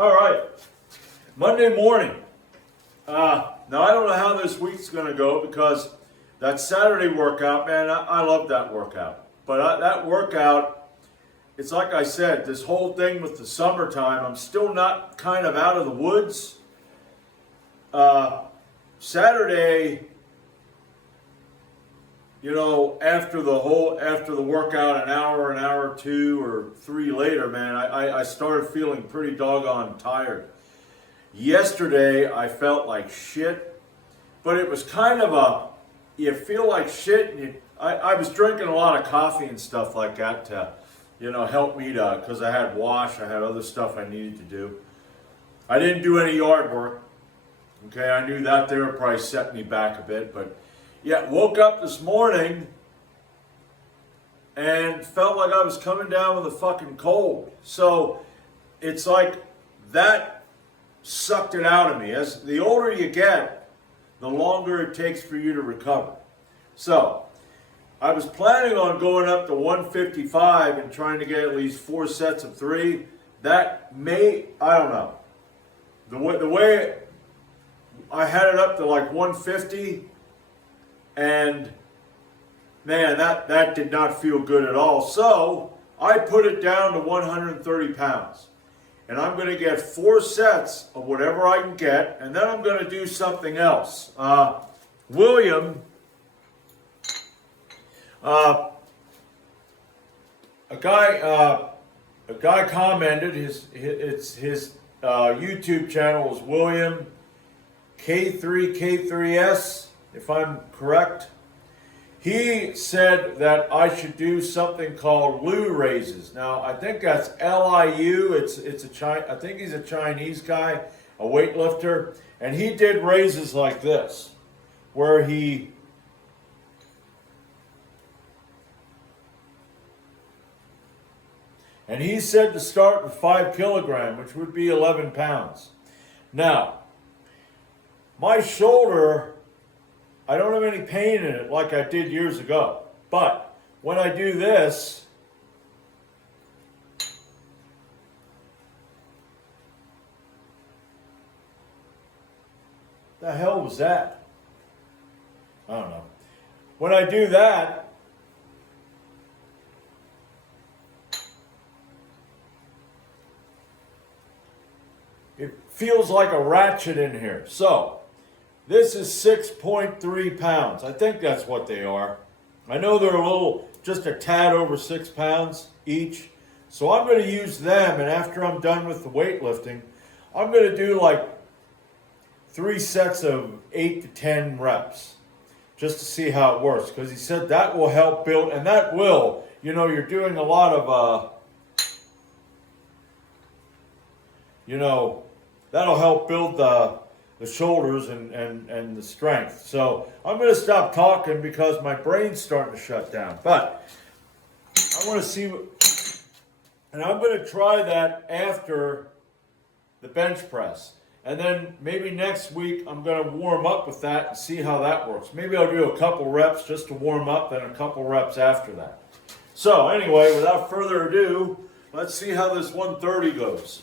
All right, Monday morning. Now I don't know how this week's going to go because that Saturday workout, man, I love that workout. But that workout, it's like I said, this whole thing with the summertime, I'm still not kind of out of the woods. Saturday, you know, after the workout, an hour or two or three later, man, I started feeling pretty doggone tired. Yesterday, I felt like shit, but it was kind of you feel like shit, and I was drinking a lot of coffee and stuff like that to, you know, help me because I had wash, I had other stuff I needed to do. I didn't do any yard work. Okay, I knew that there would probably set me back a bit, but yeah, woke up this morning and felt like I was coming down with a fucking cold. So it's like that sucked it out of me. As the older you get, the longer it takes for you to recover. So I was planning on going up to 155 and trying to get at least 4 sets of 3. That may, I don't know. The way I had it up to like 150, and man, that did not feel good at all. So I put it down to 130 pounds. And I'm going to get 4 sets of whatever I can get, and then I'm going to do something else. William, a guy commented, his YouTube channel is William K3K3S, if I'm correct. He said that I should do something called Liu Raises. Now, I think that's Liu. I think he's a Chinese guy, a weightlifter, and he did raises like this, where he said to start with 5 kilograms, which would be 11 pounds. Now, my shoulder, I don't have any pain in it like I did years ago. But when I do this, the hell was that? I don't know. When I do that, it feels like a ratchet in here. So, this is 6.3 pounds. I think that's what they are. I know they're just a tad over 6 pounds each. So I'm going to use them, and after I'm done with the weightlifting, I'm going to do like 3 sets of 8 to 10 reps just to see how it works. Because he said that will help build, and that will, you know, you're doing a lot of, you know, that'll help build the shoulders and the strength. So I'm going to stop talking because my brain's starting to shut down. But I want to see and I'm going to try that after the bench press. And then maybe next week I'm going to warm up with that and see how that works. Maybe I'll do a couple reps just to warm up, then a couple reps after that. So anyway, without further ado, let's see how this 130 goes.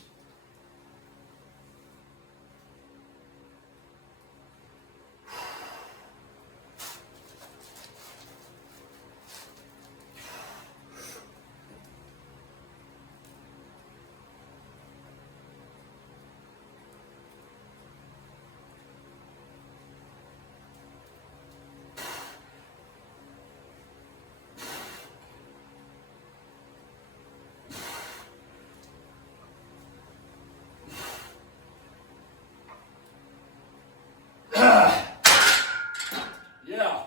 Yeah.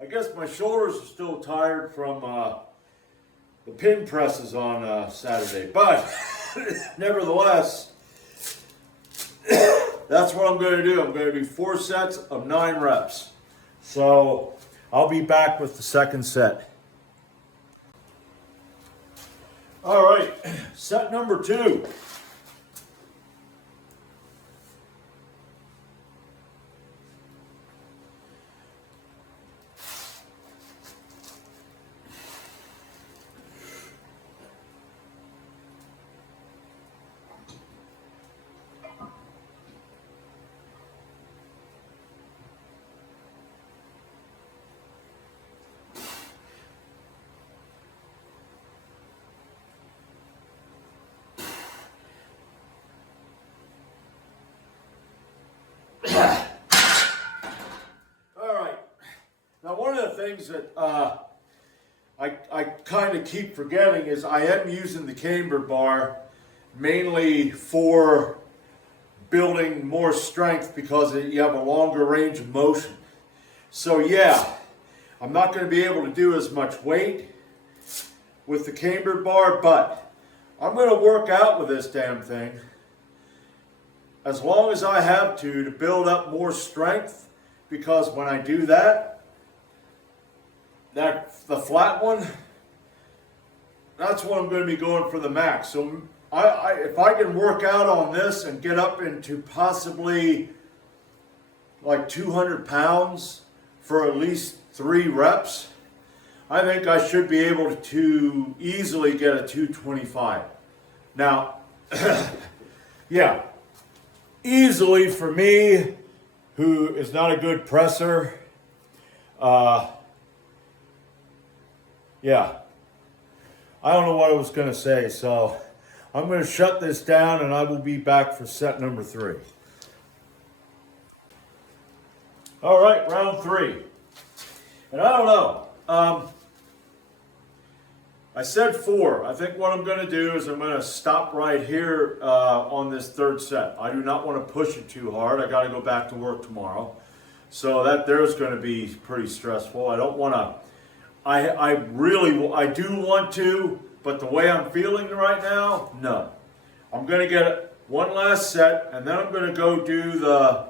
I guess my shoulders are still tired from the pin presses on Saturday. But nevertheless, that's what I'm going to do. I'm going to do 4 sets of 9 reps. So I'll be back with the second set. All right, set number 2. All right. Now, one of the things that I kind of keep forgetting is I am using the Cambered bar mainly for building more strength because you have a longer range of motion. So yeah, I'm not going to be able to do as much weight with the Cambered bar, but I'm going to work out with this damn thing as long as I have to build up more strength, because when I do that, the flat one, that's when I'm going to be going for the max. So if I can work out on this and get up into possibly like 200 pounds for at least 3 reps, I think I should be able to easily get a 225. Now, yeah, easily for me, who is not a good presser, yeah, I don't know what I was going to say, so I'm going to shut this down and I will be back for set number 3. All right, round 3. And I don't know. I said 4. I think what I'm going to do is I'm going to stop right here on this 3rd set. I do not want to push it too hard. I got to go back to work tomorrow. So that there's going to be pretty stressful. I don't want to, I do want to, but the way I'm feeling right now, no. I'm going to get one last set, and then I'm going to go do the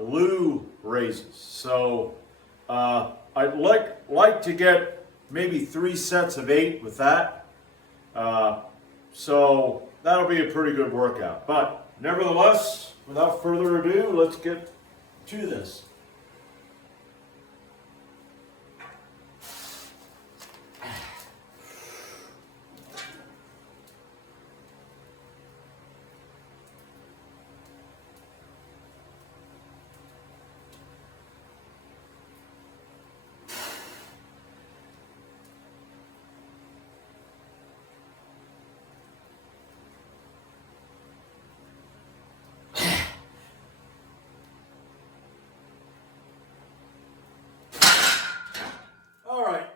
Liu Raises. So I'd like to get maybe 3 sets of 8 with that. So that'll be a pretty good workout. But nevertheless, without further ado, let's get to this. All right.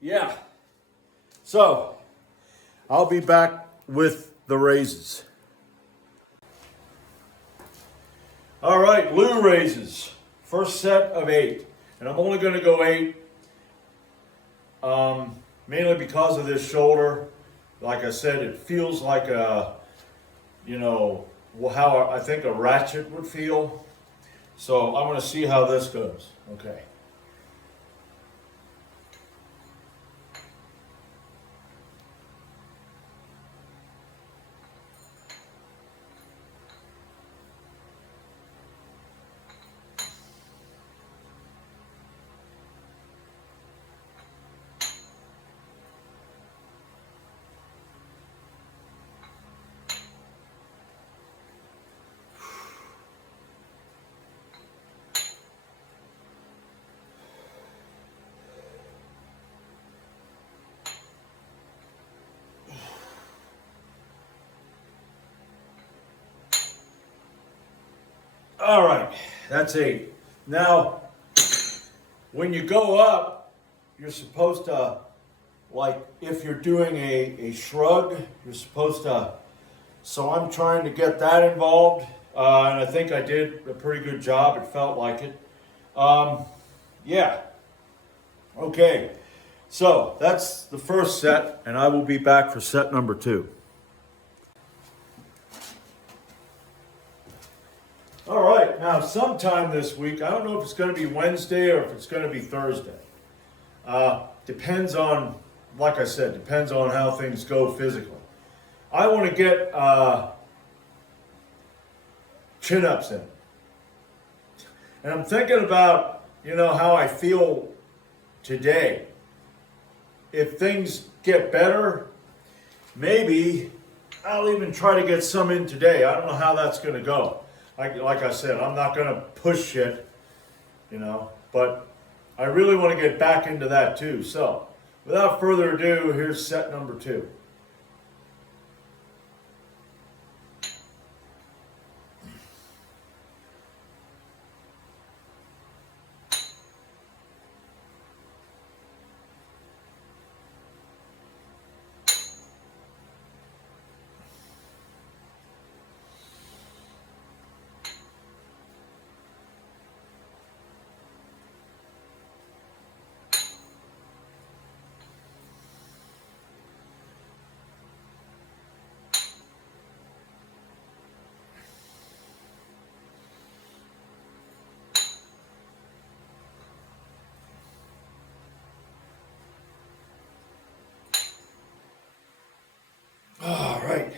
Yeah. So, I'll be back with the raises. All right, Liu Raises. First set of 8. And I'm only going to go 8 mainly because of this shoulder. Like I said, it feels like a, how I think a ratchet would feel. So I'm going to see how this goes. Okay. All right, that's 8. Now, when you go up, you're supposed to, like, if you're doing a shrug, you're supposed to, so I'm trying to get that involved, and I think I did a pretty good job. It felt like it. Yeah. Okay, so that's the first set, and I will be back for set number 2. All right, now sometime this week, I don't know if it's going to be Wednesday or if it's going to be Thursday. Depends on, like I said, depends on how things go physically. I want to get chin-ups in. And I'm thinking about, how I feel today. If things get better, maybe I'll even try to get some in today. I don't know how that's going to go. Like I said, I'm not going to push it, but I really want to get back into that too. So, without further ado, here's set number 2. right.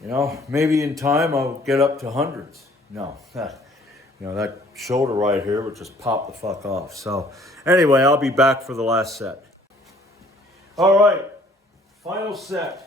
You know, maybe in time I'll get up to hundreds. No, that shoulder right here would just pop the fuck off. So anyway, I'll be back for the last set. All right, final set.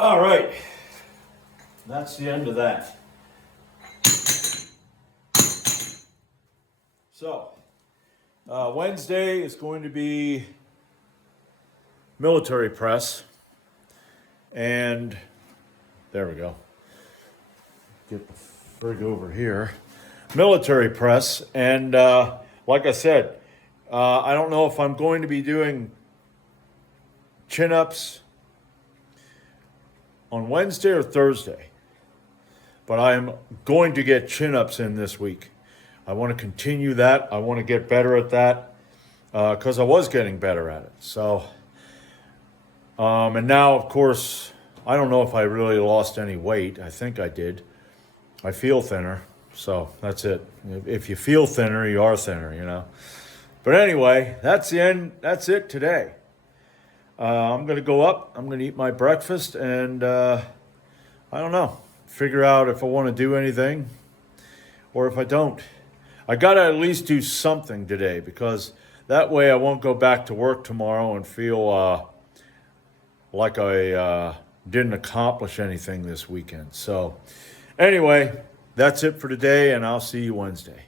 All right, that's the end of that. So, Wednesday is going to be military press, and there we go. Get the frig over here. Military press, and like I said, I don't know if I'm going to be doing chin-ups on Wednesday or Thursday, but I am going to get chin-ups in this week. I want to continue that. I want to get better at that because I was getting better at it. So, and now, of course, I don't know if I really lost any weight. I think I did. I feel thinner, so that's it. If you feel thinner, you are thinner, you know. But anyway, that's the end. That's it today. I'm going to go up, I'm going to eat my breakfast, and I don't know, figure out if I want to do anything or if I don't. I got to at least do something today because that way I won't go back to work tomorrow and feel like I didn't accomplish anything this weekend. So anyway, that's it for today, and I'll see you Wednesday.